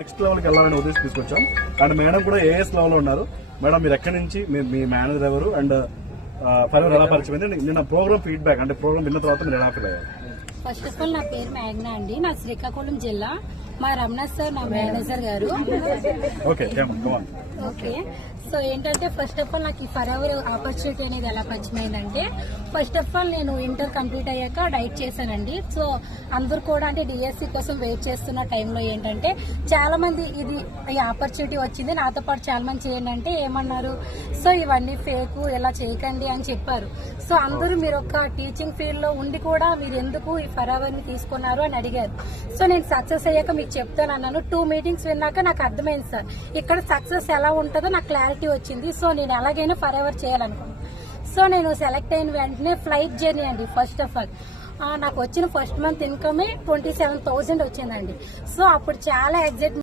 Next లెవెల్కి వెళ్ళాలని ఉద్దేశం తీసుకొచ్చాం. అండ్ మేడం కూడా ఏఎస్ లెవెల్ ఉన్నారు. మేడం మీరు ఎక్కడి నుంచి? మీ మీ మేనేజర్ ఎవరు? అండ్ ఫైవ్ ఎలా పరిచయం నిన్న ప్రోగ్రామ్ ఫీడ్బ్యాక్ అంటే ప్రోగ్రామ్ విన్న తర్వాత మీరు ఎలా ఫస్ట్ ఆఫ్ ఆల్ నా పేరు మేఘ్నా అండి. నా శ్రీకాకుళం జిల్లా. మా రమణ సార్ నా manager garu. Okay okay so ఏంటంటే ఫస్ట్ ఆఫ్ ఆల్ నాకు ఈ ఫర్ ఎవర్ ఆపర్చునిటీ అనేది ఎలా పరిచయమైందంటే ఫస్ట్ ఆఫ్ ఆల్ నేను ఇంటర్ కంప్లీట్ అయ్యాక డైట్ చేశానండి. సో అందరూ కూడా అంటే డిఎస్సి కోసం వెయిట్ చేస్తున్న టైంలో ఏంటంటే చాలా మంది ఇది ఈ ఆపర్చునిటీ వచ్చింది నాతో పాటు చాలా మంది చేయండి అంటే ఏమన్నారు? సో ఇవన్నీ ఫేక్ ఇలా చేయకండి అని చెప్పారు. సో అందరూ మీరు ఒక టీచింగ్ ఫీల్డ్లో ఉండి కూడా మీరు ఎందుకు ఈ ఫర్ ఎవర్ని తీసుకున్నారు అని అడిగారు. సో నేను సక్సెస్ అయ్యాక మీకు చెప్తాను అన్నాను టూ మీటింగ్స్ విన్నాక నాకు అర్థమైంది సార్. ఇక్కడ సక్సెస్ ఎలా ఉంటుందో నాకు క్లారిటీ వచ్చింది. సో నేను ఎలాగైనా ఫర్ ఎవర్ చేయాలనుకున్నాను సో నేను సెలెక్ట్ అయిన వెంటనే ఫ్లైట్ జర్నీ అండి ఫస్ట్ ఆఫ్ ఆల్ నాకు వచ్చిన ఫస్ట్ మంత్ ఇన్కమే ట్వంటీ సెవెన్ థౌసండ్ వచ్చిందండి. సో అప్పుడు చాలా ఎగ్జైట్